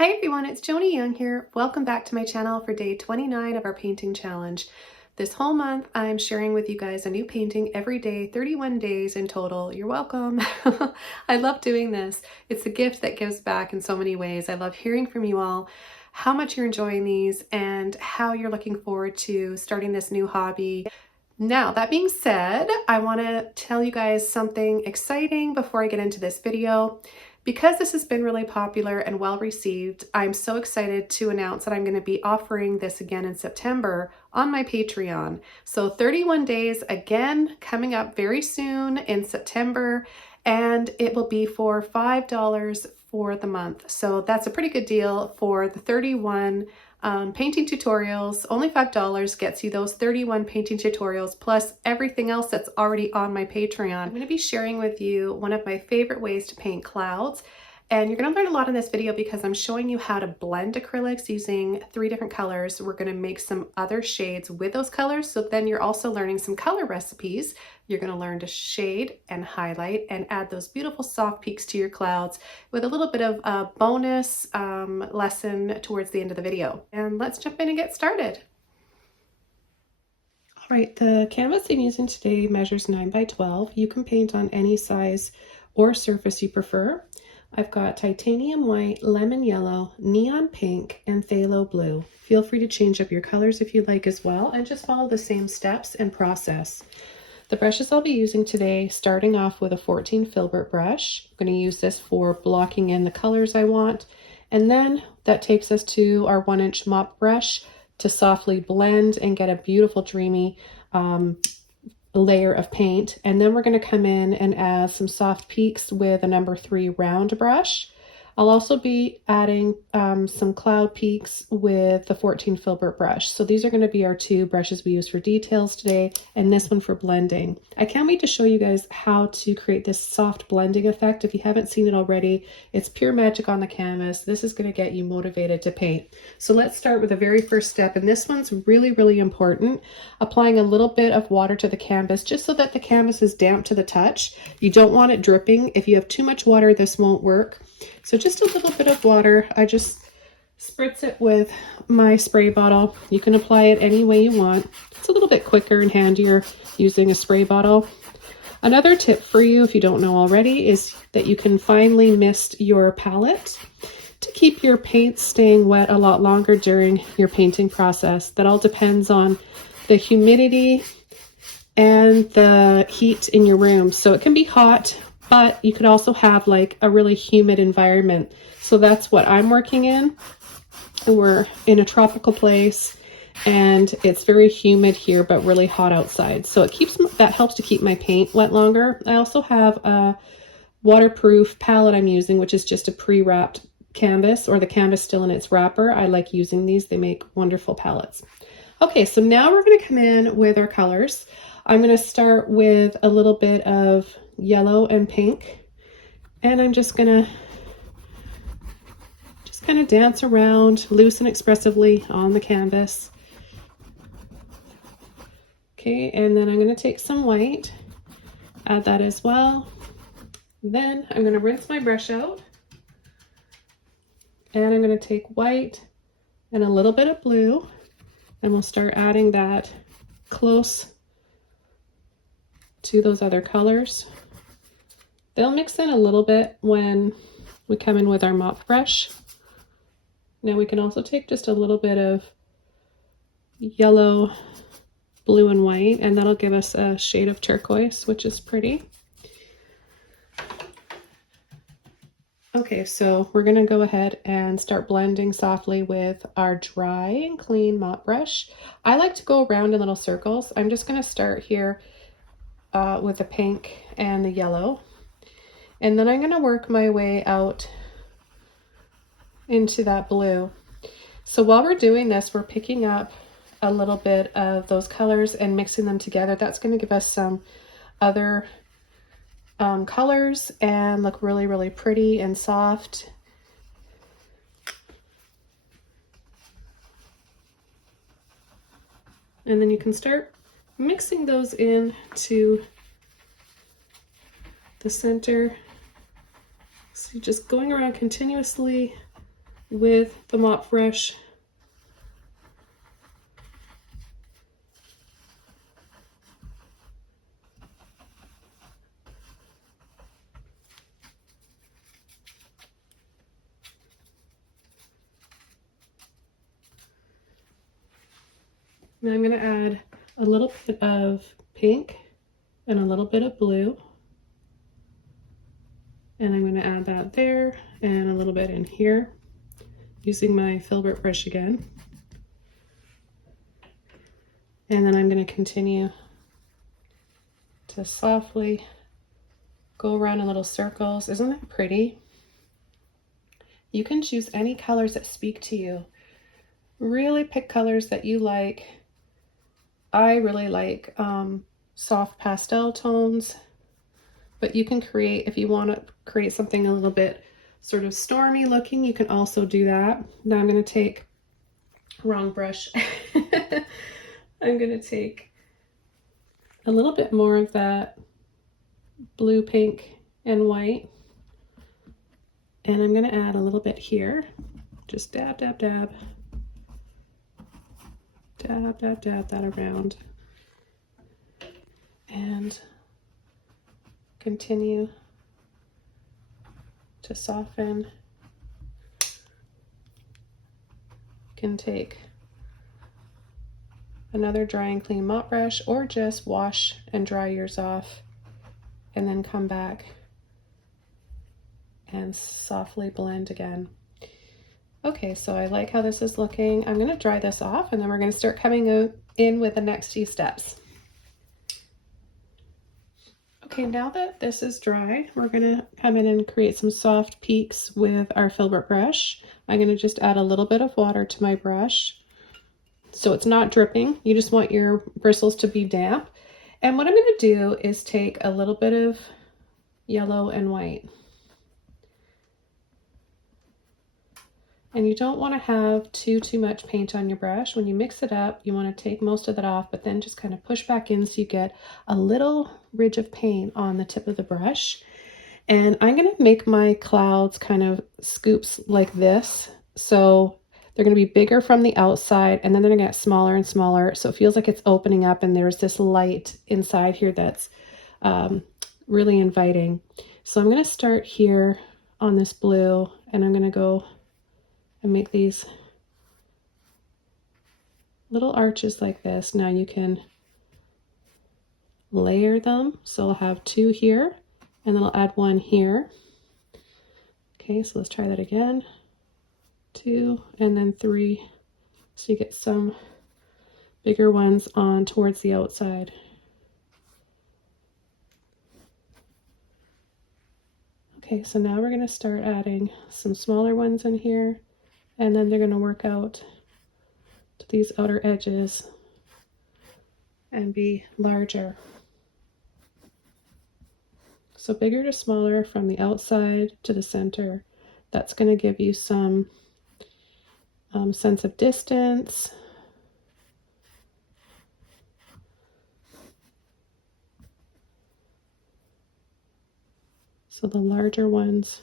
Hi everyone, it's Joni Young here. Welcome back to my channel for day 29 of our painting challenge. This whole month I'm sharing with you guys a new painting every day, 31 days in total. You're welcome. I love doing this. It's a gift that gives back in so many ways. I love hearing from you all how much you're enjoying these and how you're looking forward to starting this new hobby. Now, that being said, I want to tell you guys something exciting before I get into this video. Because this has been really popular and well received, I'm so excited to announce that I'm going to be offering this again in September on my Patreon. So 31 days again coming up very soon in September, and it will be for $5 for the month. So that's a pretty good deal for the 31 painting tutorials. Only $5 gets you those 31 painting tutorials plus everything else that's already on my Patreon. I'm going to be sharing with you one of my favorite ways to paint clouds. And you're going to learn a lot in this video because I'm showing you how to blend acrylics using 3 different colors. We're going to make some other shades with those colors. So then you're also learning some color recipes. You're going to learn to shade and highlight and add those beautiful soft peaks to your clouds with a little bit of a bonus lesson towards the end of the video. And let's jump in and get started. All right, the canvas I'm using today measures 9 by 12. You can paint on any size or surface you prefer. I've got titanium white, lemon yellow, neon pink, and phthalo blue. Feel free to change up your colors if you'd like as well, and just follow the same steps and process. The brushes I'll be using today, starting off with a 14 Filbert brush. I'm going to use this for blocking in the colors I want. And then that takes us to our 1-inch mop brush to softly blend and get a beautiful dreamy layer of paint. And then we're going to come in and add some soft peaks with a number 3 round brush. I'll also be adding some cloud peaks with the 14 Filbert brush. So these are going to be our 2 brushes we use for details today, and this one for blending. I can't wait to show you guys how to create this soft blending effect. If you haven't seen it already, it's pure magic on the canvas. This is going to get you motivated to paint. So let's start with the very first step, and this one's really, really important. Applying a little bit of water to the canvas just so that the canvas is damp to the touch. You don't want it dripping. If you have too much water, this won't work. So just a little bit of water. I just spritz it with my spray bottle. You can apply it any way you want. It's a little bit quicker and handier using a spray bottle. Another tip for you, if you don't know already, is that you can finely mist your palette to keep your paint staying wet a lot longer during your painting process. That all depends on the humidity and the heat in your room. So it can be hot, but you could also have like a really humid environment. So that's what I'm working in. We're in a tropical place and it's very humid here, but really hot outside. So that helps to keep my paint wet longer. I also have a waterproof palette I'm using, which is just a pre-wrapped canvas, or the canvas still in its wrapper. I like using these. They make wonderful palettes. Okay, so now we're going to come in with our colors. I'm going to start with a little bit of yellow and pink, and I'm just going to kind of dance around loose and expressively on the canvas. Okay, and then I'm going to take some white, add that as well. Then I'm going to rinse my brush out, and I'm going to take white and a little bit of blue, and we'll start adding that close to those other colors. They'll mix in a little bit when we come in with our mop brush. Now we can also take just a little bit of yellow, blue, and white, and that'll give us a shade of turquoise, which is pretty. Okay, so we're going to go ahead and start blending softly with our dry and clean mop brush. I like to go around in little circles. I'm just going to start here with the pink and the yellow, and then I'm going to work my way out into that blue. So while we're doing this, we're picking up a little bit of those colors and mixing them together. That's going to give us some other colors and look really, really pretty and soft. And then you can start mixing those in to the center. So just going around continuously with the mop brush. Now I'm going to add a little bit of pink and a little bit of blue. And I'm going to add that there and a little bit in here using my Filbert brush again. And then I'm going to continue to softly go around in little circles. Isn't that pretty? You can choose any colors that speak to you. Really pick colors that you like. I really like soft pastel tones, but you can create, if you want to create something a little bit sort of stormy looking, you can also do that. Now I'm going to take, wrong brush. I'm going to take a little bit more of that blue, pink, and white, and I'm going to add a little bit here. Just dab, dab, dab. Dab, dab, dab that around. And continue to soften. You can take another dry and clean mop brush or just wash and dry yours off and then come back and softly blend again. Okay, so I like how this is looking. I'm going to dry this off and then we're going to start coming in with the next few steps. Okay, now that this is dry, we're going to come in and create some soft peaks with our Filbert brush. I'm going to just add a little bit of water to my brush so it's not dripping. You just want your bristles to be damp. And what I'm going to do is take a little bit of yellow and white. And you don't want to have too much paint on your brush. When you mix it up, you want to take most of that off, but then just kind of push back in so you get a little ridge of paint on the tip of the brush. And I'm going to make my clouds kind of scoops like this. So they're going to be bigger from the outside and then they're going to get smaller and smaller. So it feels like it's opening up and there's this light inside here that's really inviting. So I'm going to start here on this blue and I'm going to go and make these little arches like this. Now you can layer them. So I'll have two here and then I'll add one here. Okay, so let's try that again. 2 and then 3. So you get some bigger ones on towards the outside. Okay, so now we're going to start adding some smaller ones in here. And then they're going to work out to these outer edges and be larger. So bigger to smaller from the outside to the center. That's going to give you some sense of distance. So the larger ones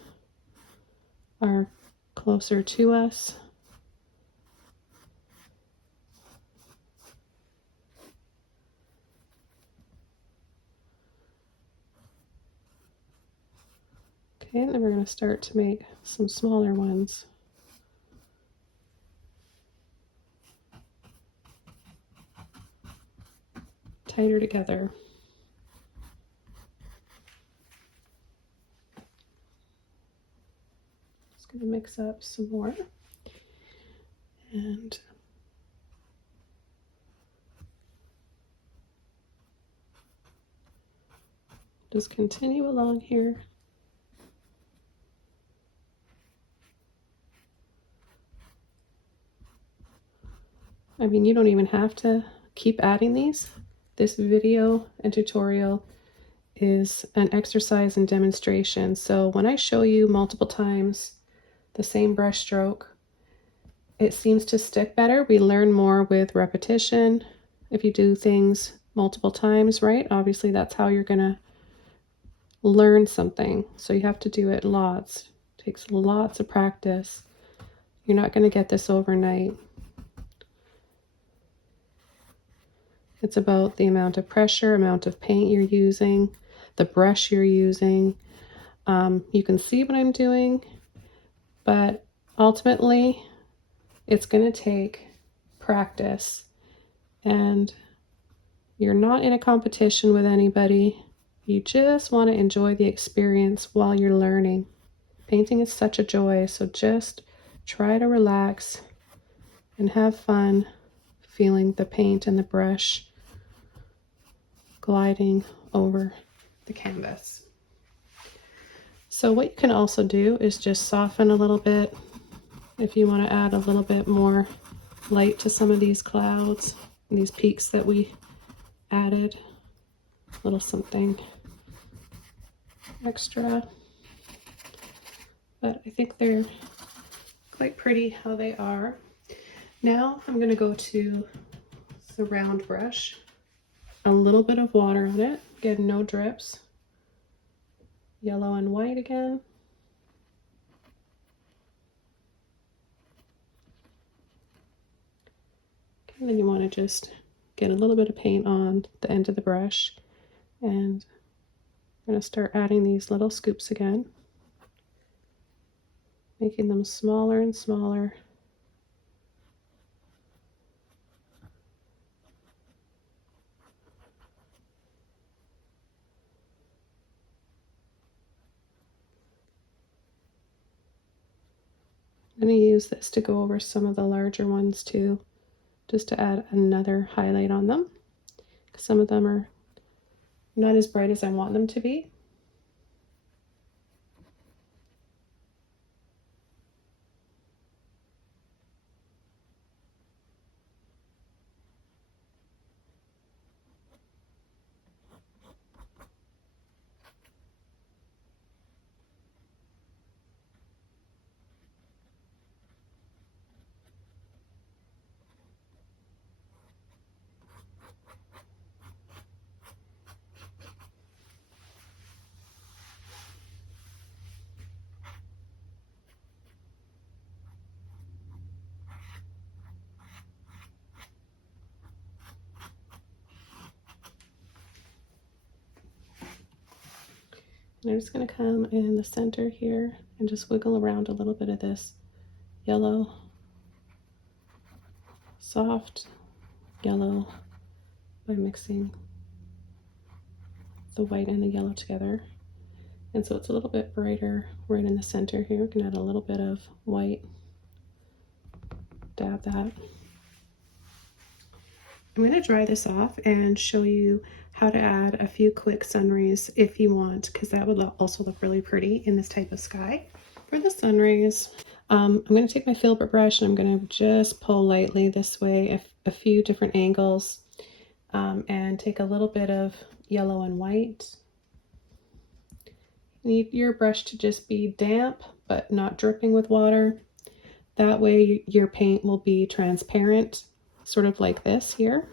are closer to us. Okay, and then we're going to start to make some smaller ones. Tighter together. Just going to mix up some more. And just continue along here. I mean, you don't even have to keep adding these. This video and tutorial is an exercise and demonstration. So when I show you multiple times the same brush stroke, it seems to stick better. We learn more with repetition. If you do things multiple times, right? Obviously that's how you're gonna learn something. So you have to do it lots. It takes lots of practice. You're not going to get this overnight. It's about the amount of pressure, amount of paint you're using, the brush you're using. You can see what I'm doing, but ultimately it's going to take practice, and you're not in a competition with anybody. You just want to enjoy the experience while you're learning. Painting is such a joy, so just try to relax and have fun feeling the paint and the brush gliding over the canvas. So what you can also do is just soften a little bit if you want to add a little bit more light to some of these clouds, these peaks that we added, a little something extra. But I think they're quite pretty how they are. Now I'm going to go to the round brush, a little bit of water on it, get no drips, yellow and white again. And then you want to just get a little bit of paint on the end of the brush, and I'm going to start adding these little scoops again, making them smaller and smaller. I'm going to use this to go over some of the larger ones too, just to add another highlight on them. Some of them are not as bright as I want them to be. And I'm just going to come in the center here and just wiggle around a little bit of this yellow, soft yellow, by mixing the white and the yellow together. And so it's a little bit brighter right in the center here. We can add a little bit of white, dab that. I'm going to dry this off and show you how to add a few quick sun rays if you want, because that would also look really pretty in this type of sky. For the sun rays, I'm going to take my Filbert brush and I'm going to just pull lightly this way a few different angles, and take a little bit of yellow and white. You need your brush to just be damp but not dripping with water. That way your paint will be transparent, sort of like this here.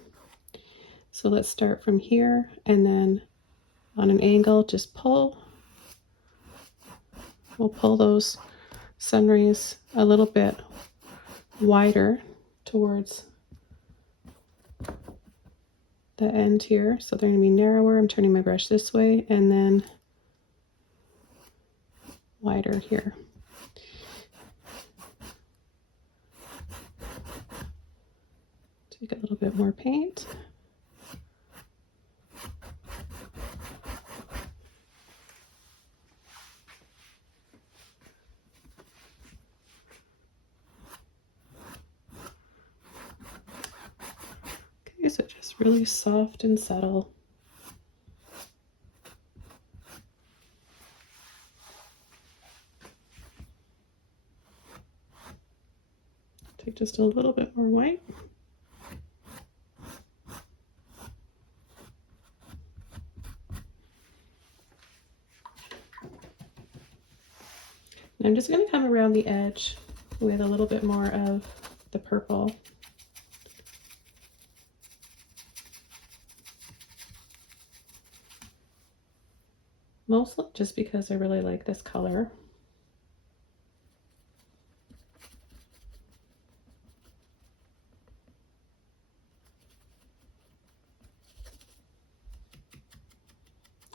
So let's start from here, and then on an angle, just pull. We'll pull those sun rays a little bit wider towards the end here. So they're going to be narrower. I'm turning my brush this way, and then wider here. Take a little bit more paint. Okay, so just really soft and subtle. Take just a little bit more white. And I'm just going to come around the edge with a little bit more of the purple. Mostly just because I really like this color.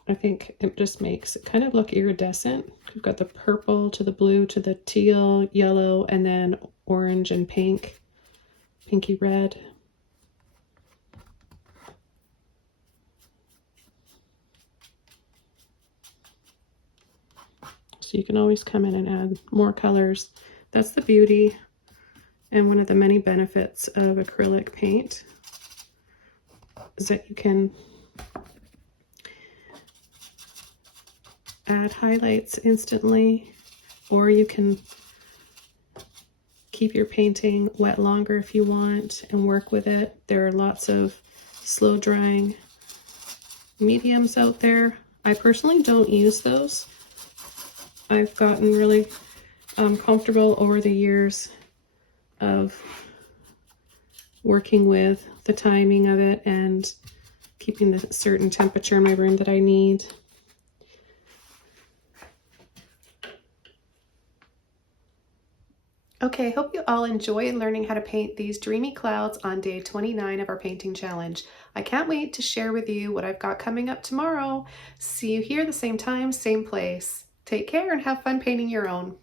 I think it just makes it kind of look iridescent. We've got the purple to the blue to the teal, yellow, and then orange and pink, pinky red. So you can always come in and add more colors. That's the beauty and one of the many benefits of acrylic paint is that you can add highlights instantly, or you can keep your painting wet longer if you want and work with it. There are lots of slow drying mediums out there. I personally don't use those. I've gotten really comfortable over the years of working with the timing of it and keeping the certain temperature in my room that I need. Okay, hope you all enjoyed learning how to paint these dreamy clouds on day 29 of our painting challenge. I can't wait to share with you what I've got coming up tomorrow. See you here the same time, same place. Take care and have fun painting your own.